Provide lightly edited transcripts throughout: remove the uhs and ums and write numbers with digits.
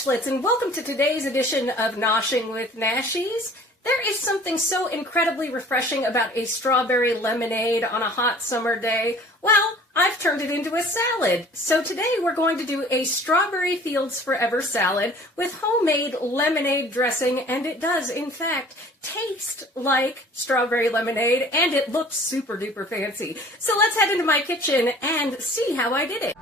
Nashlets, and welcome to today's edition of Noshing with Nashies. There is something so incredibly refreshing about a strawberry lemonade on a hot summer day. Well, I've turned it into a salad. So today we're going to do a Strawberry Fields Forever salad with homemade lemonade dressing, and it does, in fact, taste like strawberry lemonade, and it looks super duper fancy. So let's head into my kitchen and see how I did it.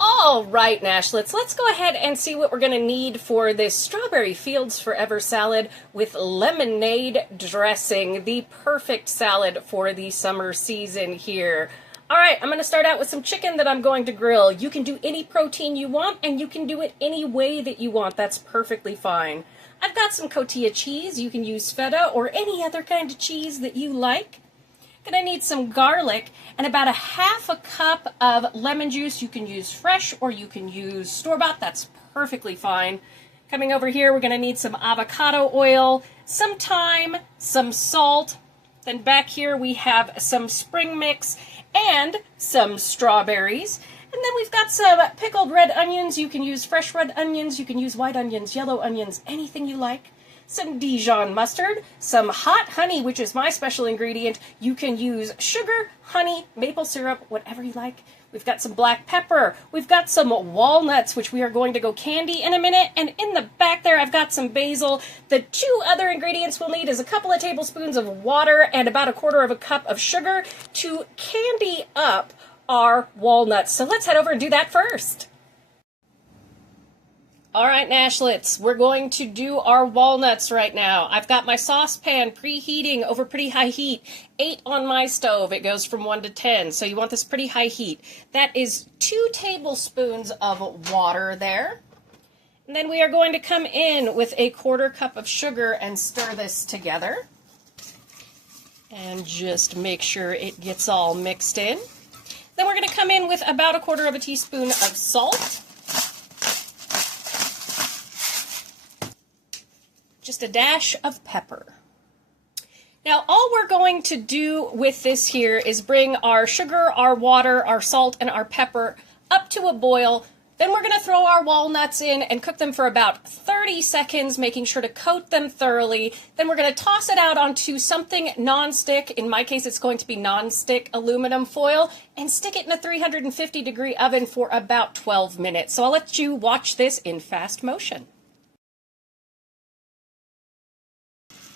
All right, Nashlets, let's go ahead and see what we're going to need for this Strawberry Fields Forever salad with lemonade dressing, the perfect salad for the summer season here. All right, I'm going to start out with some chicken that I'm going to grill. You can do any protein you want, and you can do it any way that you want. That's perfectly fine. I've got some cotija cheese. You can use feta or any other kind of cheese that you like. Gonna need some garlic and about a half a cup of lemon juice. You can use fresh or you can use store-bought. That's perfectly fine. Coming over here, we're gonna need some avocado oil, some thyme, some salt. Then back here we have some spring mix and some strawberries. And then we've got some pickled red onions. You can use fresh red onions, you can use white onions, yellow onions, anything you like. Some Dijon mustard, some hot honey, which is my special ingredient. You can use sugar, honey, maple syrup, whatever you like. We've got some black pepper. We've got some walnuts, which we are going to go candy in a minute. And in the back there, I've got some basil. The two other ingredients we'll need is a couple of tablespoons of water and about a quarter of a cup of sugar to candy up our walnuts. So let's head over and do that first. All right, Nashlets, we're going to do our walnuts right now. I've got my saucepan preheating over pretty high heat, 8 on my stove. It goes from 1 to 10, so you want this pretty high heat. That is 2 tablespoons of water there. And then we are going to come in with a quarter cup of sugar and stir this together. And just make sure it gets all mixed in. Then we're going to come in with about a quarter of a teaspoon of salt. Just a dash of pepper. Now, all we're going to do with this here is bring our sugar, our water, our salt, and our pepper up to a boil. Then we're going to throw our walnuts in and cook them for about 30 seconds, making sure to coat them thoroughly. Then we're going to toss it out onto something nonstick. In my case, it's going to be nonstick aluminum foil, and stick it in a 350-degree oven for about 12 minutes. So I'll let you watch this in fast motion.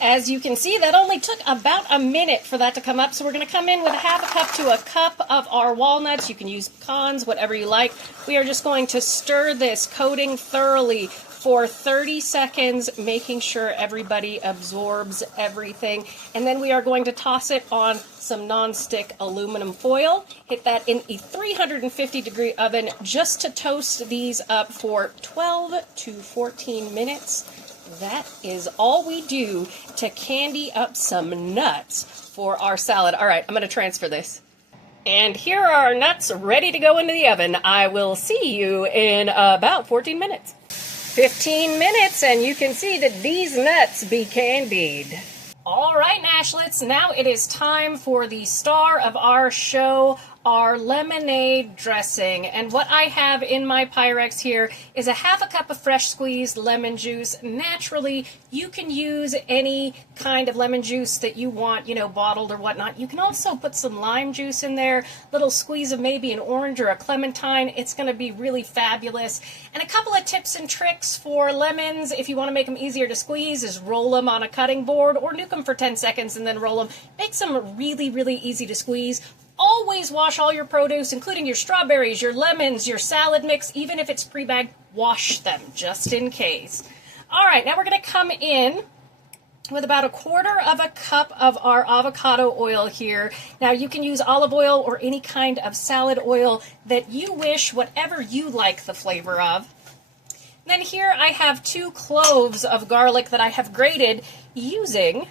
As you can see, that only took about a minute for that to come up, so we're going to come in with a half a cup to a cup of our walnuts. You can use pecans, whatever you like. We are just going to stir this, coating thoroughly for 30 seconds, making sure everybody absorbs everything. And then we are going to toss it on some nonstick aluminum foil. Hit that in a 350-degree oven just to toast these up for 12 to 14 minutes. That is all we do to candy up some nuts for our salad. All right, I'm going to transfer this. And here are our nuts ready to go into the oven. I will see you in about 14 minutes. 15 minutes, and you can see that these nuts be candied. All right, Nashlets, now it is time for the star of our show, our lemonade dressing. And what I have in my Pyrex here is a half a cup of fresh squeezed lemon juice. Naturally, you can use any kind of lemon juice that you want, you know, bottled or whatnot. You can also put some lime juice in there, little squeeze of maybe an orange or a clementine. It's going to be really fabulous. And a couple of tips and tricks for lemons, if you want to make them easier to squeeze, is roll them on a cutting board or nuke them for 10 seconds and then roll them. Makes them really, really easy to squeeze. Always wash all your produce, including your strawberries, your lemons, your salad mix, even if it's pre-bagged, wash them just in case. All right, now we're going to come in with about a quarter of a cup of our avocado oil here. Now you can use olive oil or any kind of salad oil that you wish, whatever you like the flavor of. And then here I have 2 cloves of garlic that I have grated using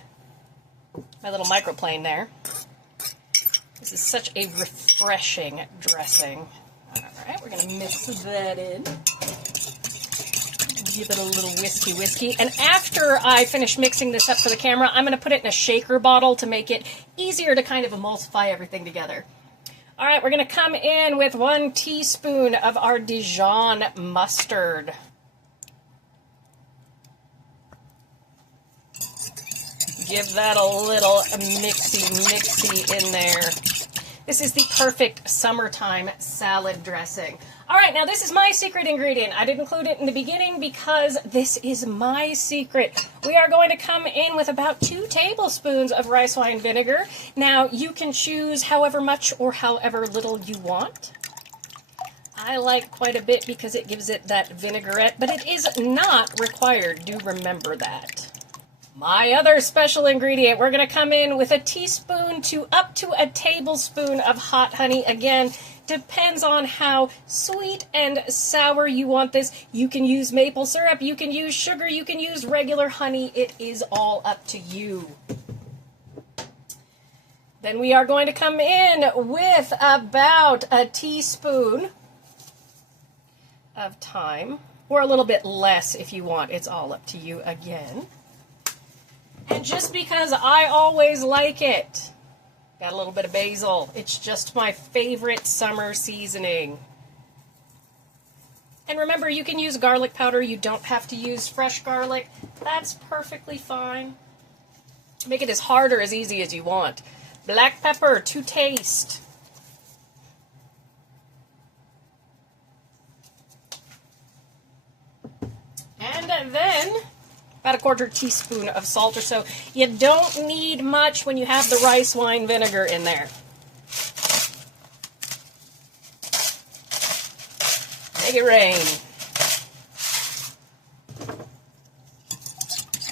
my little microplane there. This is such a refreshing dressing. All right, we're going to mix that in. Give it a little whiskey. And after I finish mixing this up for the camera, I'm going to put it in a shaker bottle to make it easier to kind of emulsify everything together. All right, we're going to come in with 1 teaspoon of our Dijon mustard. Give that a little mixy in there. This is the perfect summertime salad dressing. All right, now this is my secret ingredient. I didn't include it in the beginning because this is my secret. We are going to come in with about 2 tablespoons of rice wine vinegar. Now, you can choose however much or however little you want. I like quite a bit because it gives it that vinaigrette, but it is not required. Do remember that. My other special ingredient, we're going to come in with a teaspoon to up to a tablespoon of hot honey. Again, depends on how sweet and sour you want this. You can use maple syrup, you can use sugar, you can use regular honey. It is all up to you. Then we are going to come in with about a teaspoon of thyme, or a little bit less if you want. It's all up to you again. And just because I always like it, got a little bit of basil. It's just my favorite summer seasoning. And remember, you can use garlic powder. You don't have to use fresh garlic. That's perfectly fine. Make it as hard or as easy as you want. Black pepper to taste. And then about a 1/4 teaspoon of salt or so. You don't need much when you have the rice wine vinegar in there. Make it rain.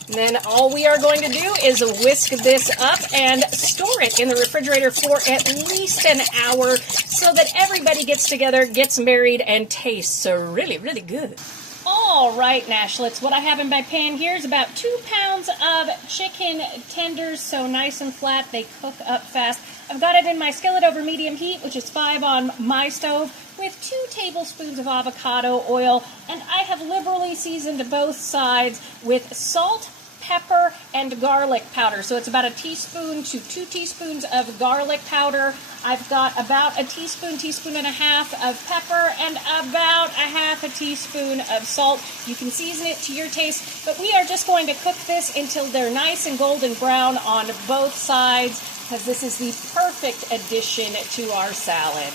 And then all we are going to do is whisk this up and store it in the refrigerator for at least an hour so that everybody gets together, gets married, and tastes really, really good. All right, Nashlets, what I have in my pan here is about 2 pounds of chicken tenders, so nice and flat. They cook up fast. I've got it in my skillet over medium heat, which is 5 on my stove, with 2 tablespoons of avocado oil, and I have liberally seasoned both sides with salt, pepper, and garlic powder. So it's about a teaspoon to 2 teaspoons of garlic powder. I've got about a teaspoon and a half of pepper, and about a half a teaspoon of salt. You can season it to your taste, but we are just going to cook this until they're nice and golden brown on both sides, because this is the perfect addition to our salad.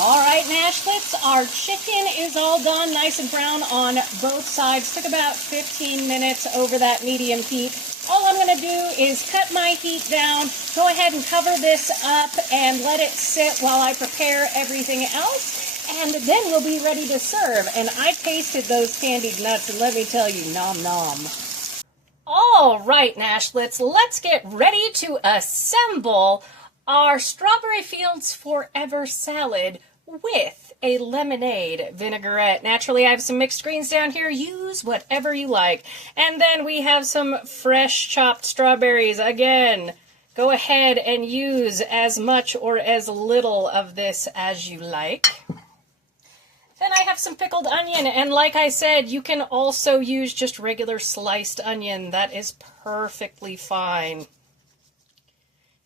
All right, Nashlets, our chicken is all done, nice and brown on both sides. Took about 15 minutes over that medium heat. All I'm going to do is cut my heat down, go ahead and cover this up, and let it sit while I prepare everything else, and then we'll be ready to serve. And I tasted those candied nuts, and let me tell you, nom nom. All right, Nashlets, let's get ready to assemble our Strawberry Fields Forever salad with a lemonade vinaigrette. Naturally, I have some mixed greens down here. Use whatever you like. And then we have some fresh chopped strawberries. Again, go ahead and use as much or as little of this as you like. Then I have some pickled onion, and like I said, you can also use just regular sliced onion. That is perfectly fine.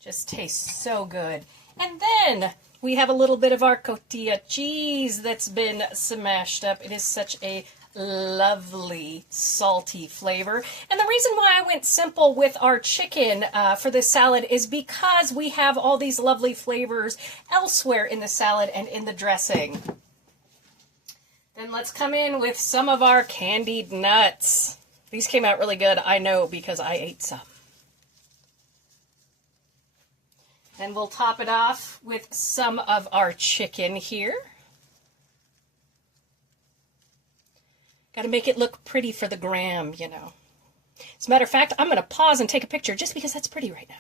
Just tastes so good. And then we have a little bit of our cotija cheese that's been smashed up. It is such a lovely salty flavor. And the reason why I went simple with our chicken for this salad is because we have all these lovely flavors elsewhere in the salad and in the dressing. Then let's come in with some of our candied nuts. These came out really good, I know, because I ate some. And we'll top it off with some of our chicken here. Got to make it look pretty for the gram, you know. As a matter of fact, I'm going to pause and take a picture just because that's pretty right now.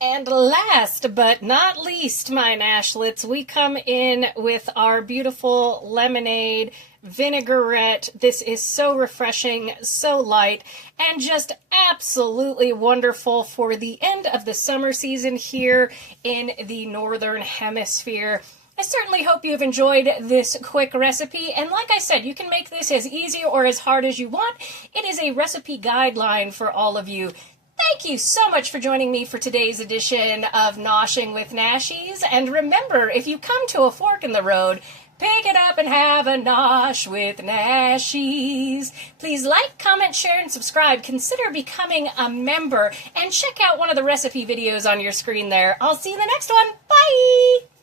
And last but not least, my Nashlets, we come in with our beautiful lemonade vinaigrette. This is so refreshing, so light, and just absolutely wonderful for the end of the summer season here in the Northern Hemisphere. I certainly hope you've enjoyed this quick recipe, and like I said, you can make this as easy or as hard as you want. It is a recipe guideline for all of you. Thank you so much for joining me for today's edition of Noshing with Nashies, and remember, if you come to a fork in the road, pick it up and have a nosh with Nashies. Please like, comment, share, and subscribe. Consider becoming a member, and check out one of the recipe videos on your screen there. I'll see you in the next one. Bye!